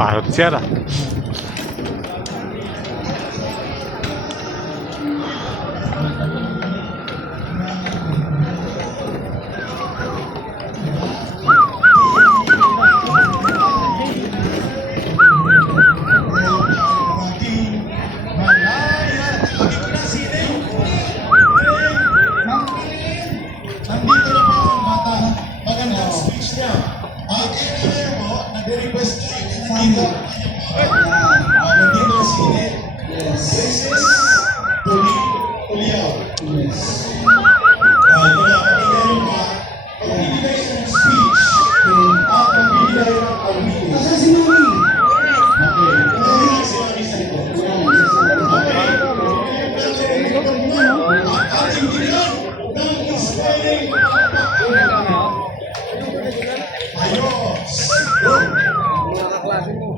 Parot siya na. Nandito na po ang bata. Magandang speech niya. Kaya mo, nag-request ko nandito. Nandito si Princess Tuliao. Yes. Kaya kanina pa, pagbibigay ng speech at pagbibigay ng awit. Nasa si Mami? Okay. Nasa si Mami sa ito. Okay. At ating bilang ng inspiring ayos. Mga kaklase mo.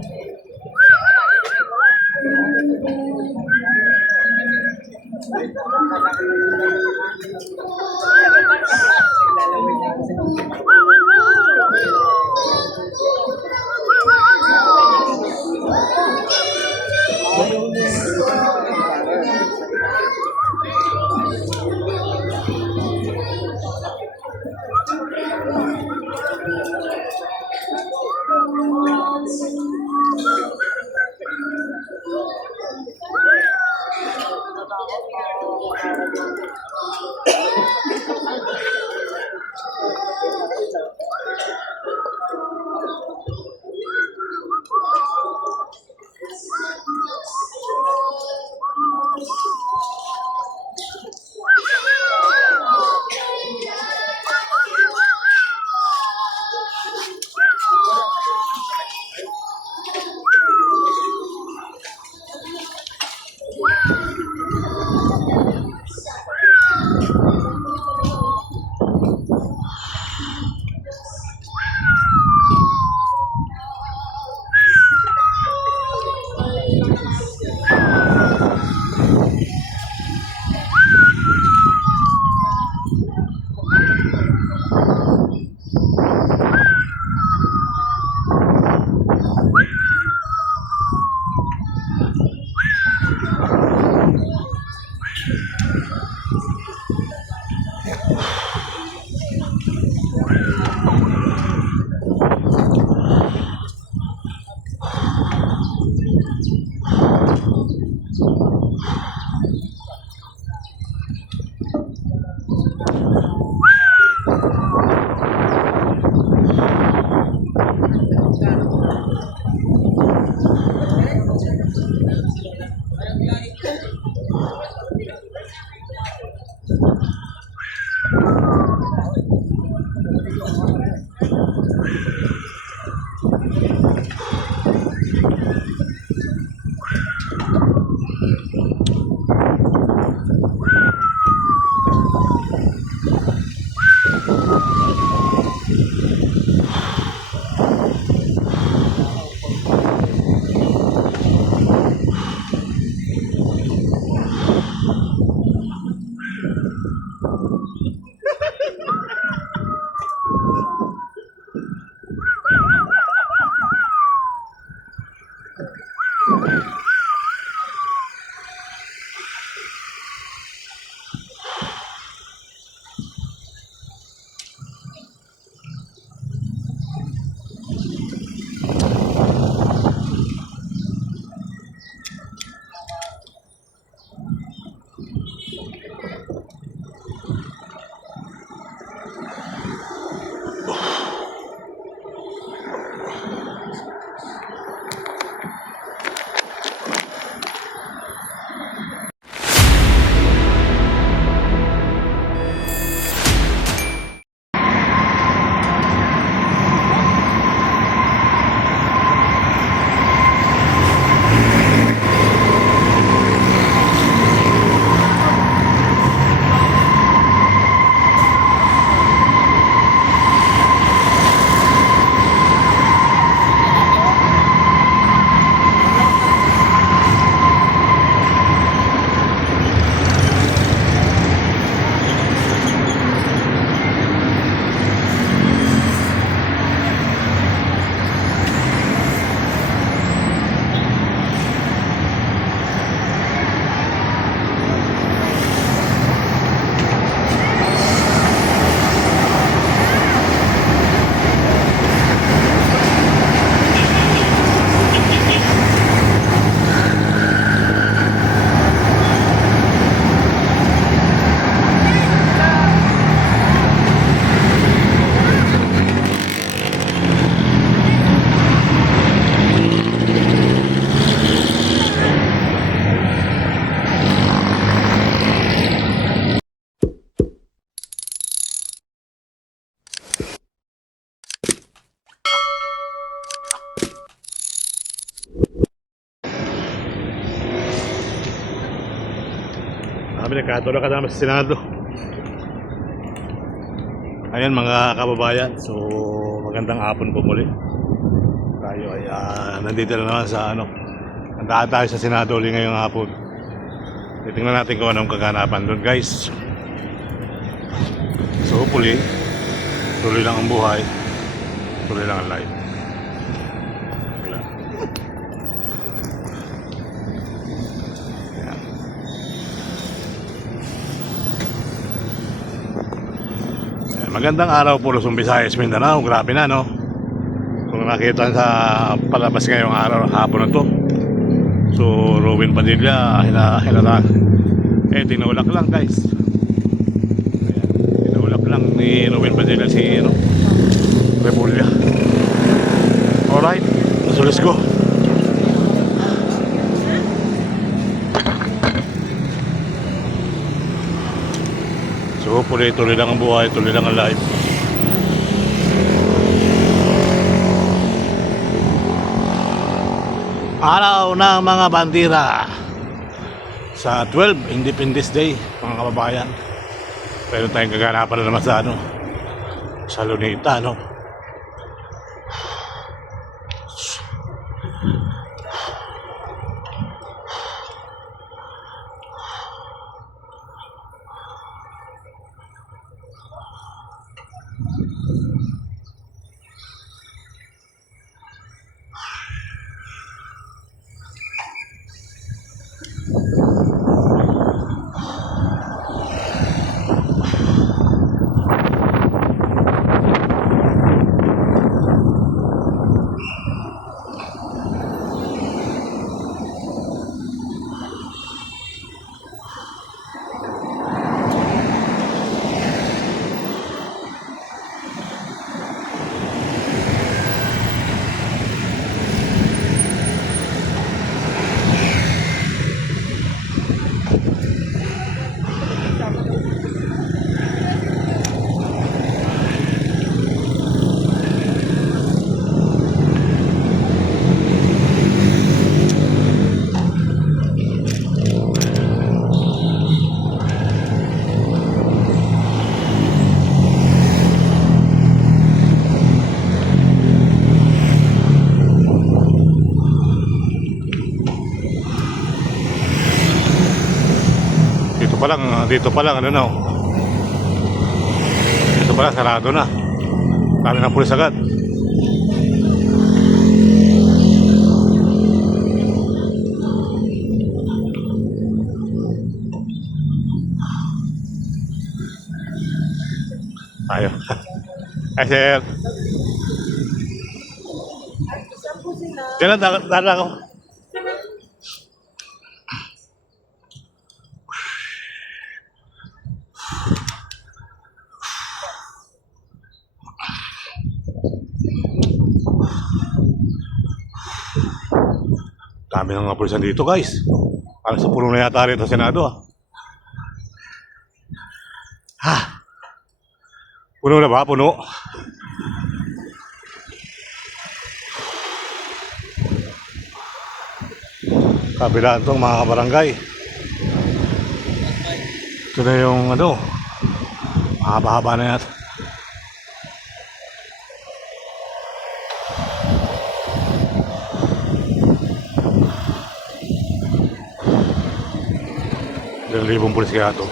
nagkatulog ka naman sa Senado. Ayan mga kababayan, so magandang hapon po muli. Tayo ay nandito na naman sa nandaan tayo sa Senado ulit ngayong hapon. Titingnan natin kung anong kaganapan doon guys. So hopefully, tuloy lang ang buhay, tuloy lang ang life. Magandang araw po Luzon, Visayas, Mindanao. Grabe na no. Kung nakita sa palabas ngayong araw, hapon na to. So Robin Padilla hinarang. Tinulak lang guys. Tinulak lang ni Robin Padilla si Rebulla. Alright, so let's go. So tuloy lang ang buhay, tuloy lang ang life. Araw ng mga bandera sa 12 Independence Day, mga kababayan. Pero tayong kaganapan na naman sa sa Lunita, dito pa lang dito pa lang sarado na. Kami ng pulis agad. Ayo. Ay sir. Diyan na ako. Dami ng mga pulisan dito guys. Parang sa puno na yata rin sa Senado Puno na ba? Puno? Kabilaan itong mga kabarangay. Ito na yung mahaba-haba na yata. Libong pulis kaya ito.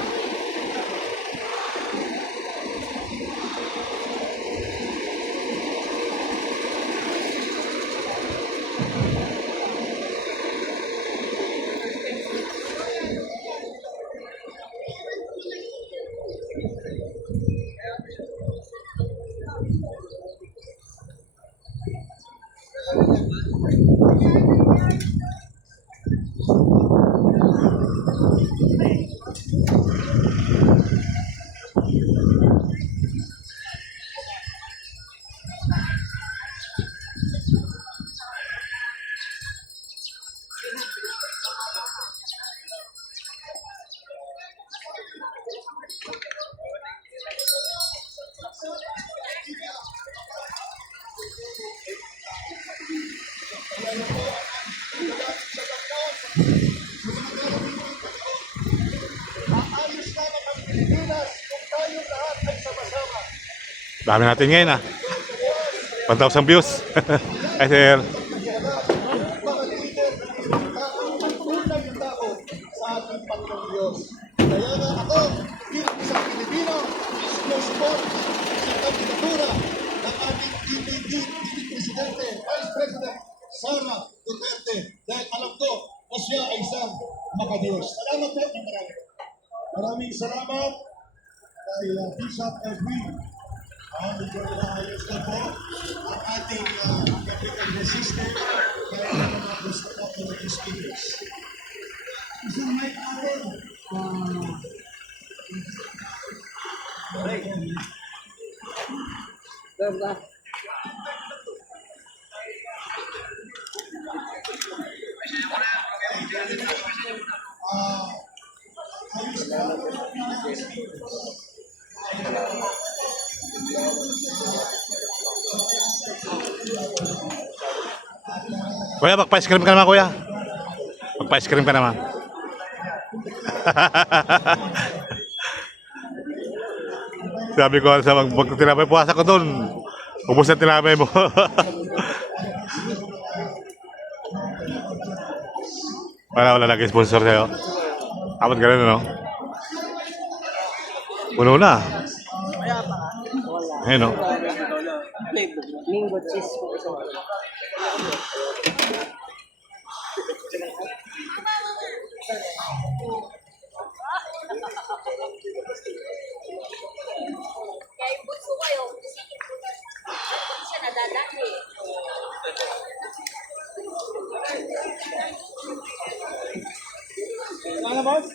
Dami natin ngayon ah. 1,000 views. Ay sir. Tunay na tao sa ating Panginoong Diyos. Kaya nga ako, bilang isang Pilipino, sinusupport sa kandidatura ng ating DPD Presidente, Vice President Sara Duterte. Dahil alam ko na siya ay isang makadiyos. Salamat po ng marami. Maraming salamat kay Bishop Edwin. Medyo inaayos na po ang ating capital system kaya mga gusto po ng speakers. Isang may araw. Kuya, magpa-ice cream ka naman kuya. Magpa-ice cream ka naman. Sabi ko sa tinapay puwasa ko doon. Ubus na tinapay mo. Wala nag-sponsor sa'yo. Apat ka rin, no? Puno na. Ayun, no? Linggo, cheese. Kaya yung bunso ko yung siya nadadali. Ano, boss?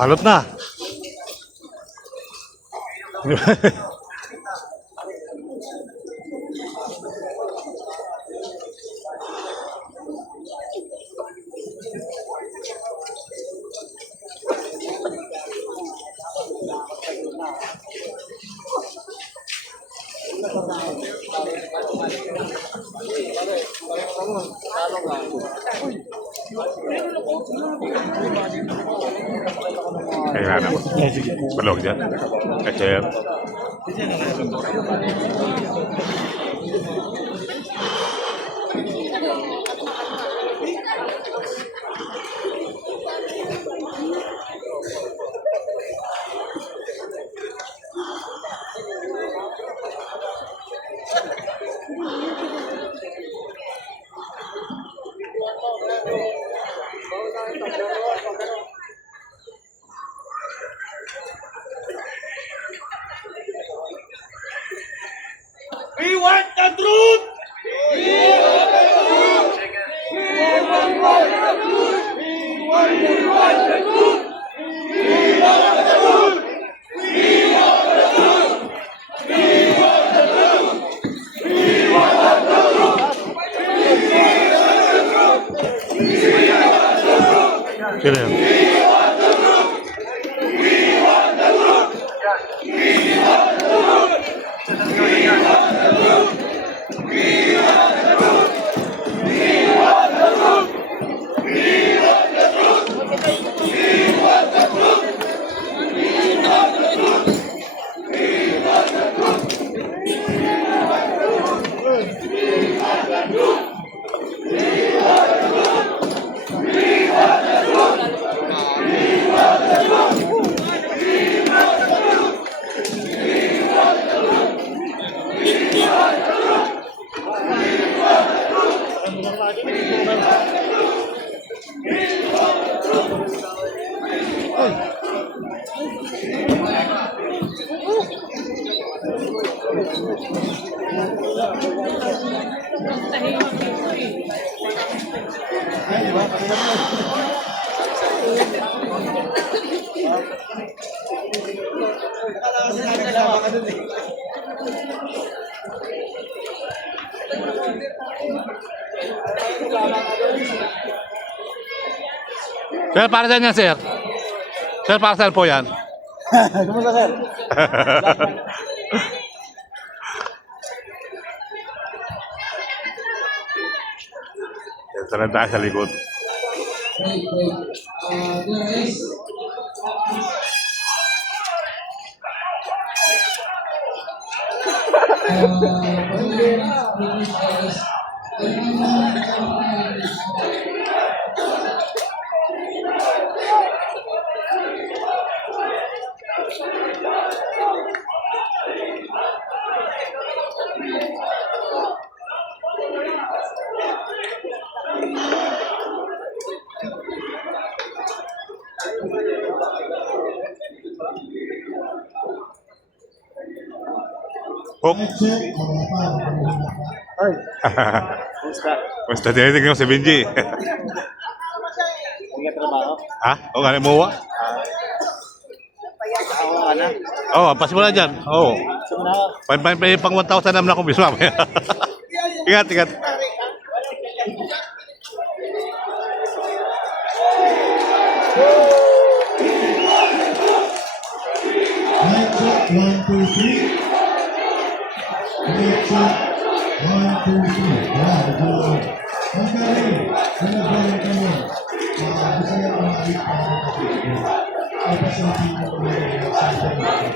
Alot na. Kaya na. Balog dyan. Kasi We want the truth! sino yun? Sir, para saan yan, sir? Sir, para saan po yan? Kumusta, sir? Yan, saan tayo sa likod. Wait, wait. Guys. Hook. Check. Ay, kumusta? Basta tinitignan ko si Benji. Ang trabaho? Ha? O nga, mo wa? Ako ka na. Oo, pasimula dyan. Oo. Saan na? May pang 1,000 naman ako biswa. Ingat, ingat. Mic check. 1, 2, 3. Mic check. 1, 2, 3. Yan, ito. Ang galing. Nalagyan kami. Gusto niya ang makita ng kapatid. Ay, pasabihin ko na rin sa atin.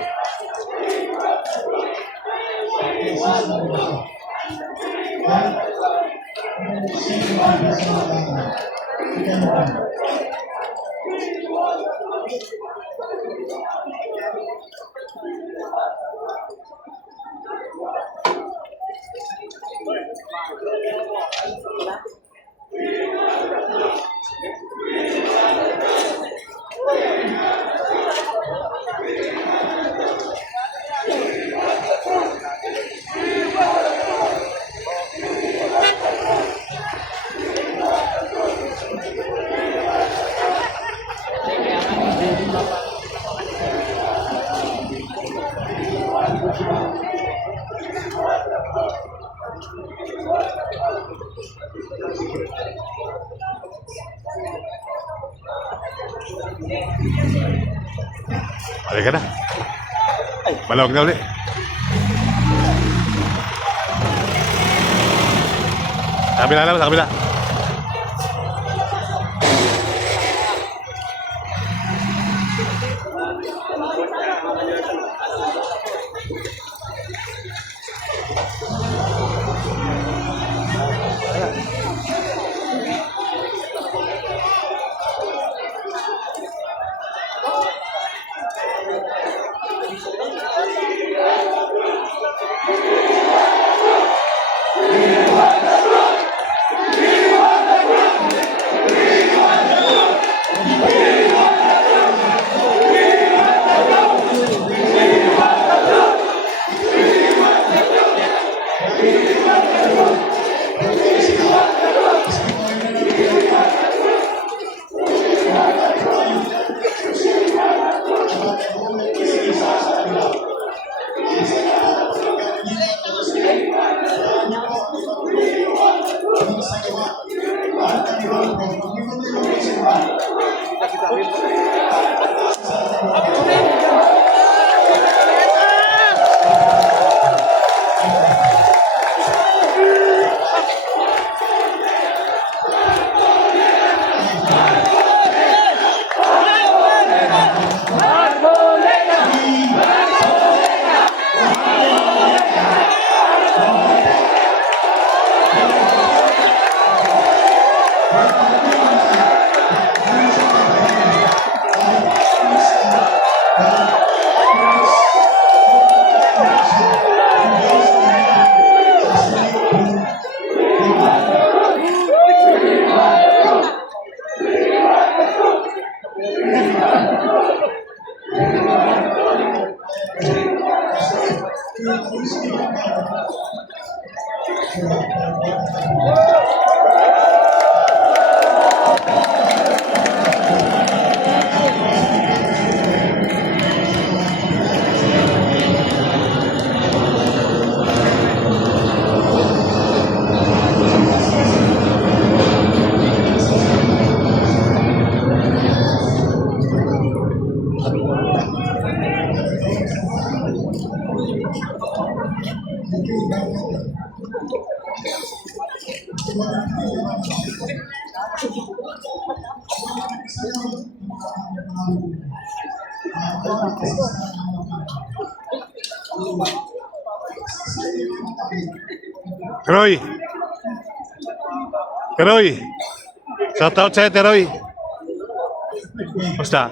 Balik ka na. Malawag na ulit. Sa kabila naman, sa kabila. Teroy! Teroy! Shout out sa'yo, Teroy! Basta?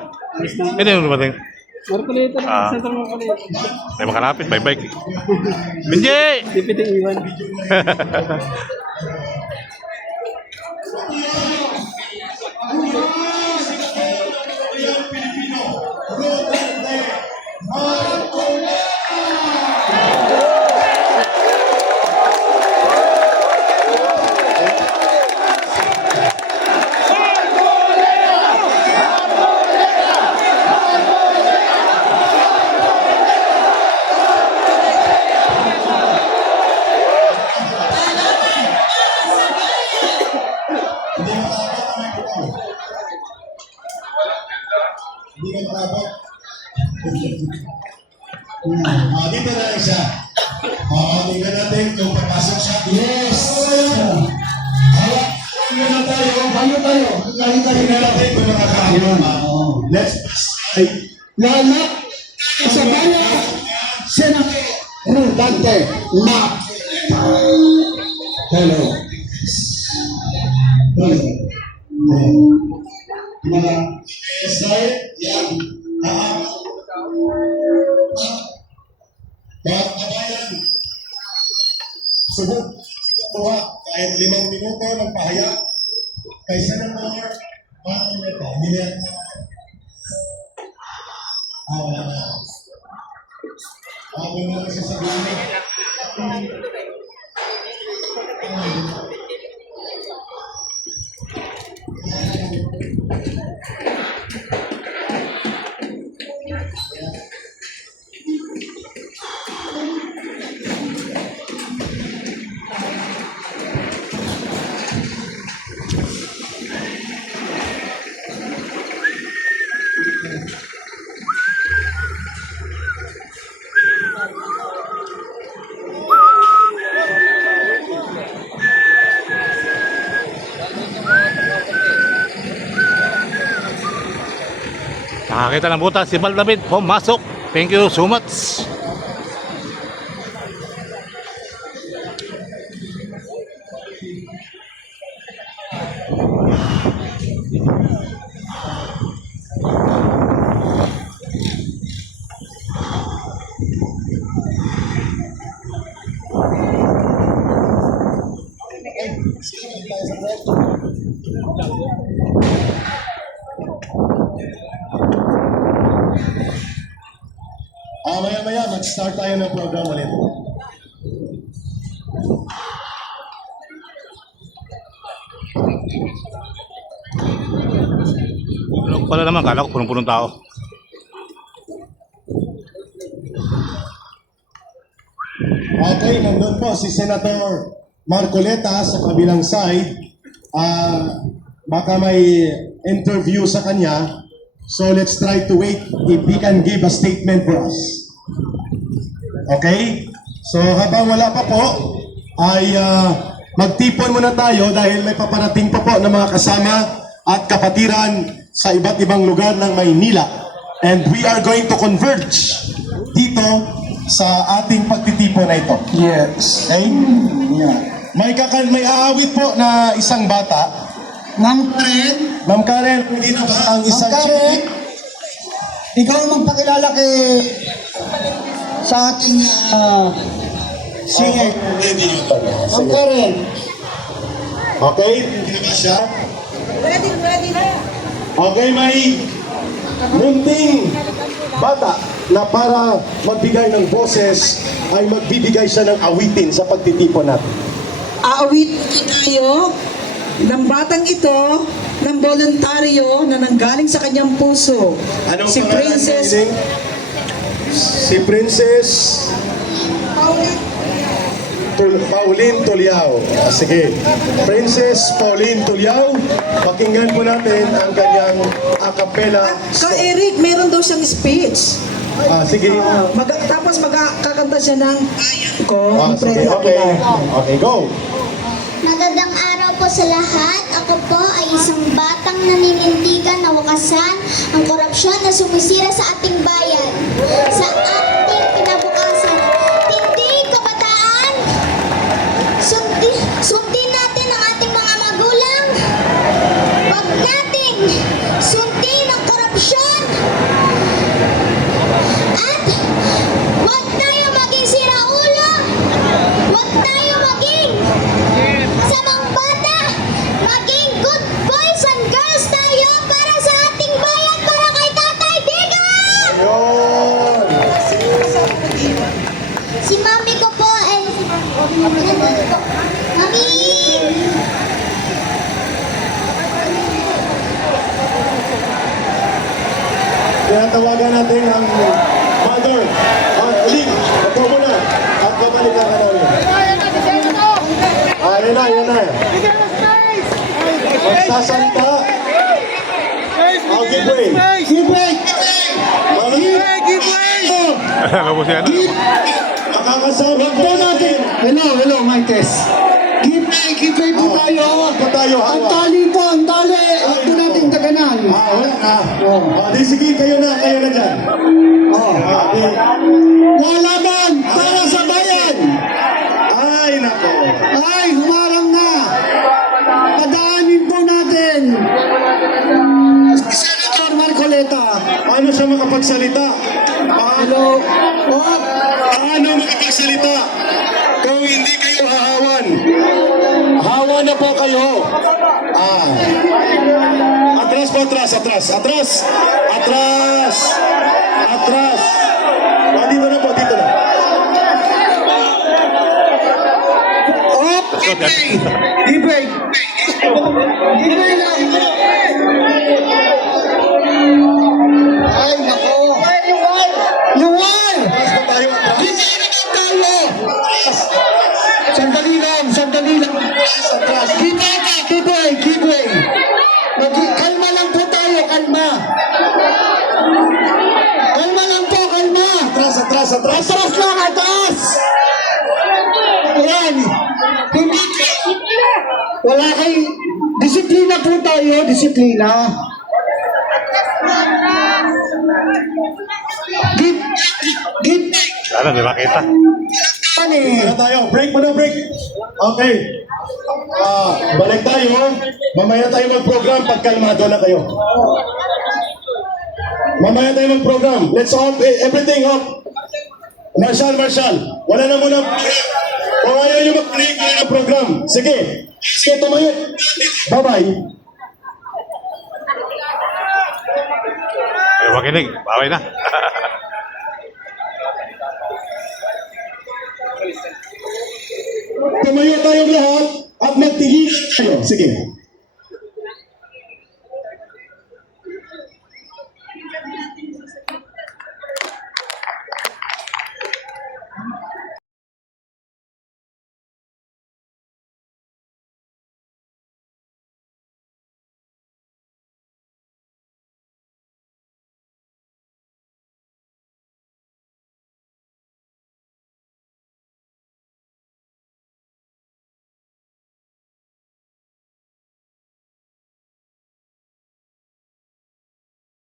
Hindi yung dumating. Marcoleta lang, Ah. Central Marcoleta. May makalapit, may bike. Benji! Deputy Iwan. Hindi ka marabot. Dito na lang siya. Tingnan natin kung papasok siya. Yes! Tingnan tayo. Tingnan natin kung makakain. Let's try. Lanak sa bayan, Senator Rodante Mac. Hello. Hello. Mga Israel, yan. Mga kabayan, subok kuha kahit 5 minuto ng pahayag kay Senator Marcoleta. Hindi yan. Wala na. Ako na lang sasabihin. Nakakita ng butas si Bal David. Pumasok. Thank you so much. Maya-maya, mag-start tayo ng program ulit. Wala naman, kala ko punong-punong tao. Okay, nandun po si Senator Marcoleta sa kabilang side. Baka may interview sa kanya. So let's try to wait if he can give a statement for us. Okay? So habang wala pa po, ay magtipon muna tayo dahil may paparating pa po ng mga kasama at kapatiran sa iba't ibang lugar ng Maynila. And we are going to converge dito sa ating pagtitipon na ito. Yes. Okay? Yeah. May aawit po na isang bata. Ma'am Karen, Ma'am Karen, hindi na ba ang isang Ma'am Karen, ikaw ang magpakilala kay sa ating singer. Ready yun. Ma'am Karen, Okay? Hindi na ba siya? Ready na. Okay, may munting bata na para magbigay ng boses ay magbibigay siya ng awitin sa pagtitipon natin. Aawit tayo ng batang ito ng voluntaryo na nanggaling sa kanyang puso. Anong Si pangalan Princess niya, Ining? Si Princess Pauline Tuliao. Sige. Princess Pauline Tuliao. Pakinggan po natin ang kanyang a cappella Ka Eric, meron daw siyang speech. Sige. Tapos magkakanta siya ng ko. Sige, okay. Okay, go. Magandang araw po sa lahat. Ako po ay isang batang naninindigan na wakasan ang korupsyon na sumisira sa ating bayan, sa ating kinabukasan. Tindig kabataan, sundin natin ang ating mga magulang. Huwag nating sundin ang korupsyon. At huwag tayo maging siraulo. Huwag tayo maging samang bata. Maging good boys and girls tayo para sa ating bayan, para kay Tatay Digong! Yun. Si mami ko po ay... Mami! Kaya tawagan natin ang mother. Uling, ito muna. At babalikan ka namin. Yan na. Magsasalita. I'll give way. Give way! Ano po siya? Makakasama po natin. Hello, Martes. Give way po tayo. Po tayo, Ang hawa. tali po, ang tali. Huwag po natin daganan. Wala na. Di sige, kayo na dyan. Oh. Di. Lalaban para sa bayan. Ay, nako. Ay, humarang na. Padaanin po natin. Senator Marcoleta. Paano siya makapagsalita? Hello. Oh, Paano makapagsalita kung hindi kayo hahawan? Hawa na po kayo. Atras po, atras. Dito na po, dito na. oh, give way. Give way. Give way lang. Ay, nako. Luwal! Atras po tayo, atras. Tayo! Sandali lang. Give way. Kalma lang po tayo, kalma. Kalma lang po. Atras. Atras lang, atras! Ayan. Hindi. Wala kay... Disiplina po tayo, disiplina. Give way. Sana, di makita. Ano eh? Ano tayo? Break muna, break. Okay. Balik tayo. Mamaya tayo mag-program pag kalmado na kayo. Mamaya tayo mag-program. Let's off everything off. Marshal. Wala na muna. Kung ayaw nyo mag-play ng program. Sige, tumayo. Bye-bye. Ay, makinig. Baway na. Tumayo tayong lahat at magtigil tayo. Sige.